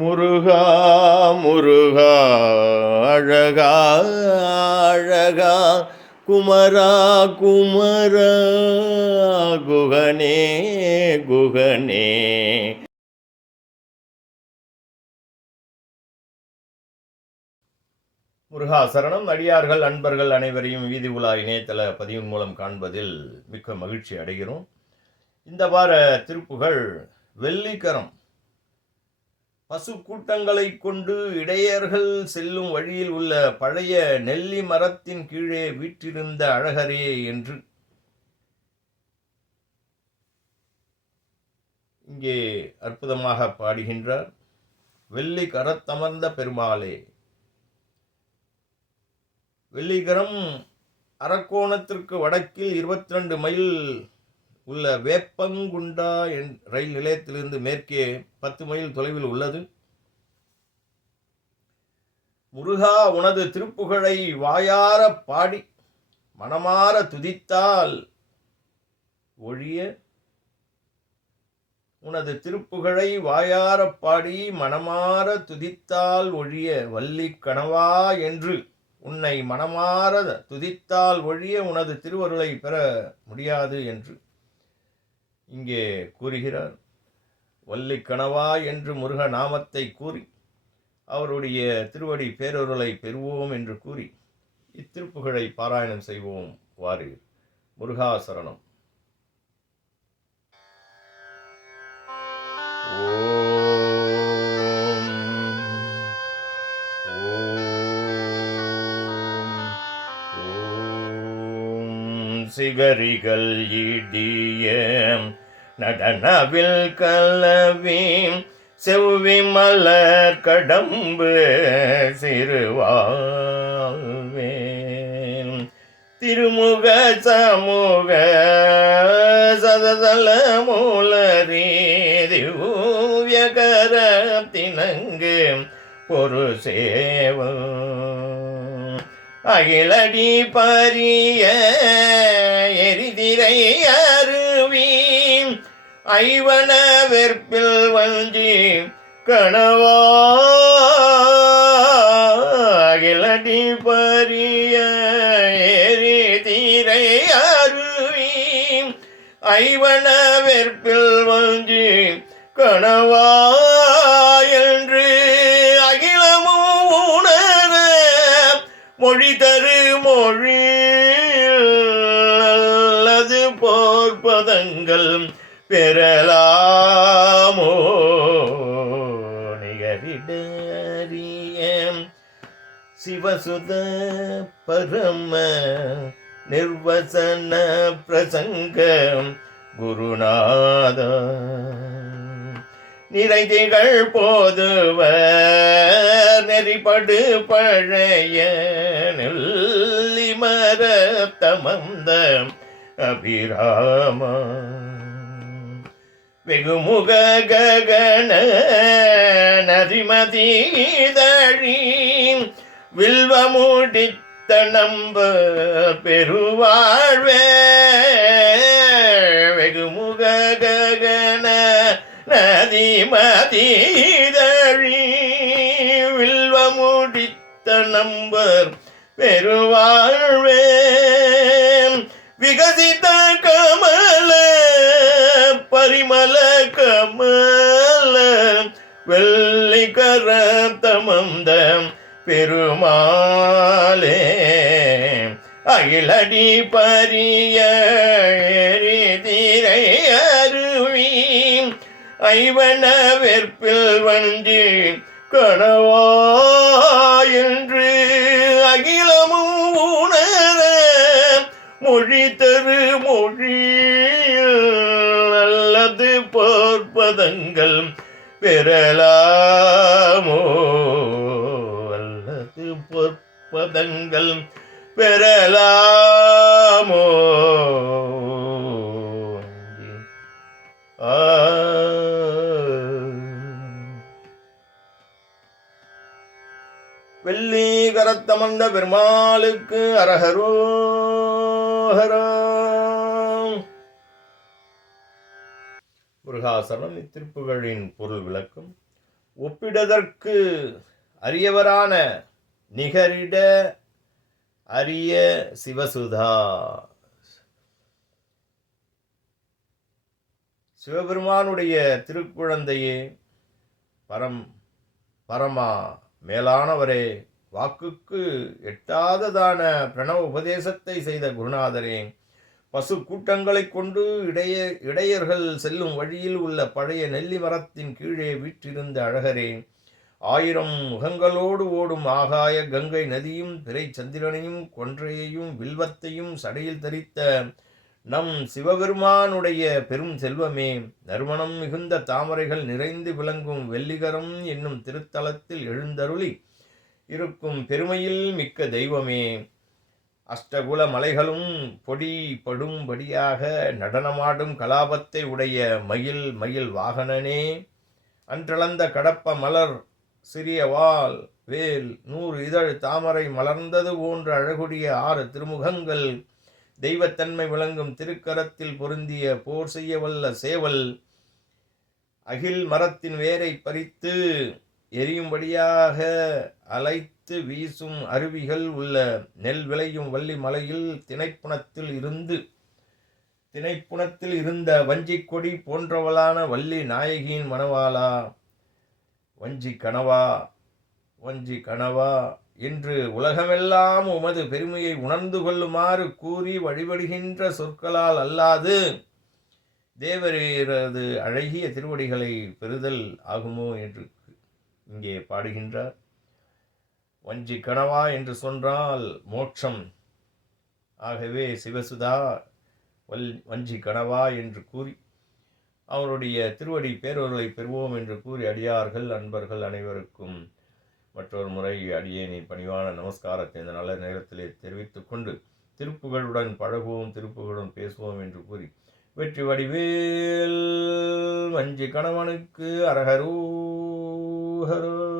முருகா முருகா அழகா அழகா குமரா குமரா குகனே குகனே. முருகா சரணம் அடியார்கள் அன்பர்கள் அனைவரையும் வீதி உலா இணையதள பதிவின் மூலம் காண்பதில் மிக்க மகிழ்ச்சி அடைகிறோம். இந்த வார திருப்புகள் வெள்ளிக்கரம். பசு கூட்டங்களை கொண்டு இடையர்கள் செல்லும் வழியில் உள்ள பழைய நெல்லி மரத்தின் கீழே வீற்றிருந்த அழகரே என்று. இங்கே அற்புதமாக பாடுகின்றார். வெள்ளி கரத்தமர்ந்த பெருமாளே. வெள்ளிகரம் அரக்கோணத்திற்கு வடக்கில் இருபத்தி ரெண்டு மைல் உள்ள வேப்பங்குண்டா என் ரயில் நிலையத்திலிருந்து மேற்கே பத்து மைல் தொலைவில் உள்ளது. முருகா உனது திருப்புகழை வாயார பாடி மனமார துதித்தால் ஒழிய உனது திருப்புகழை வாயார பாடி மனமார துதித்தால் ஒழிய வள்ளி கணவா என்று உன்னை மனமார துதித்தால் ஒழிய உனது திருவருளை பெற முடியாது என்று. இங்கே கூறுகிறார் வள்ளி கணவா என்று முருக நாமத்தை கூறி அவருடைய திருவடி பேரொருளை பெறுவோம் என்று கூறி இத்திருப்புகழை பாராயணம் செய்வோம் வாரீர் முருகாசரணம் ஓம் சிகரிகள் இடியம் நடனவில் கலவீம் செவ்வி மலர் கடம்பு சிறுவாழ்வேன். திருமுக சமூக சததல மூலரீ தினங்கு பொரு சேவம் அகிலடி பரிய எரிதிரையா ஐவன வெற்பில் வஞ்சி கணவா அகிலடி பரிய தீரை அருவி. ஐவன வெற்பில் வஞ்சி கணவா என்று அகிலமும் உணர மொழி தரு மொழி அல்லது போர்ப்பதங்கள் பெறலாமோ? நிகரிடறியம் சிவசுத பரம நிர்வசன பிரசங்கம் குருநாத. நிறைதிகள் போதுவர் நெறிபடு பழைய நெல்லிமர தமந்த அபிராமா. வெகுமுக ககன நதிமதீதழி வில்வமுடித்த நம்ப பெருவாழ்வே. வெகுமுக ககன நதிமதீதழி வில்வமுடித்த நம்பர் பெருவாழ்வே. விகசித்த கமலே பரிமல கமல வெள்ளி கரத்தமந்த பெருமாளே. அகிலடி பரிய திரை அருவி ஐவன வெற்பில் வஞ்சி கணவா என்று அகிலமும் போர்ப்பதங்கள் பெறலாமோ அல்லது பொற்பதங்கள் பெறலாமோ வெள்ளி கரத்தமர்ந்த பெருமாளுக்கு அரகரோஹரா முருகாசனம் இத்திருப்புகளின் பொருள் விளக்கம். ஒப்பிடதற்கு அரியவரான நிகரிட அரிய சிவசுதா. சிவபெருமானுடைய திருக்குழந்தையே பரம் பரமா மேலானவரே வாக்குக்கு எட்டாததான பிரணவ உபதேசத்தை செய்த குருநாதரே பசு கூட்டங்களைக் கொண்டு இடைய இடையர்கள் செல்லும் வழியில் உள்ள பழைய நெல்லி மரத்தின் கீழே வீற்றிருந்த அழகரே ஆயிரம் முகங்களோடு ஓடும் ஆகாய கங்கை நதியும் பிறை சந்திரனையும் கொன்றையையும் வில்வத்தையும் சடையில் தரித்த நம் சிவபெருமானுடைய பெரும் செல்வமே நறுமணம் மிகுந்த தாமரைகள் நிறைந்து விளங்கும் வெள்ளிகரம் என்னும் திருத்தலத்தில் எழுந்தருளி இருக்கும் பெருமையில் மிக்க தெய்வமே. அஷ்டகுல மலைகளும் பொடி படும்படியாக நடனமாடும் கலாபத்தை உடைய மயில் மயில் வாகனனே. அன்றளந்த கடப்ப மலர் சிறிய வால் வேல் நூறு இதழ் தாமரை மலர்ந்தது போன்ற அழகுடைய ஆறு திருமுகங்கள் தெய்வத்தன்மை விளங்கும் திருக்கரத்தில் பொருந்திய போர் செய்ய வல்ல சேவல் அகில் மரத்தின் வேரை பறித்து எரியும்படியாக அலைத்து வீசும் அருவிகள் உள்ள நெல் விளையும் வள்ளி மலையில் திணைப்புணத்தில் இருந்து திணைப்புணத்தில் இருந்த வஞ்சிக் கொடி போன்றவளான வள்ளி நாயகியின் மணவாளா. வஞ்சி கனவா வஞ்சி கனவா என்று உலகமெல்லாம் உமது பெருமையை உணர்ந்து கொள்ளுமாறு கூறி வழிபடுகின்ற சொற்களால் அல்லாது தேவரது அழகிய திருவடிகளை பெறுதல் ஆகுமோ என்று இங்கே பாடுகின்றார். வஞ்சி கனவா என்று சொன்னால் மோட்சம். ஆகவே சிவசுதா வல் வஞ்சி கனவா என்று கூறி அவருடைய திருவடி பேரொருளை பெறுவோம் என்று கூறி அடியார்கள் அன்பர்கள் அனைவருக்கும் மற்றொரு முறை அடியேனி பணிவான நமஸ்காரத்தை இந்த நல்ல நேரத்திலே தெரிவித்துக் கொண்டு திருப்புகளுடன் பழகுவோம் திருப்புகளுடன் பேசுவோம் என்று கூறி வெற்றி வடிவேல் வஞ்சி கணவனுக்கு அரகரூ hello。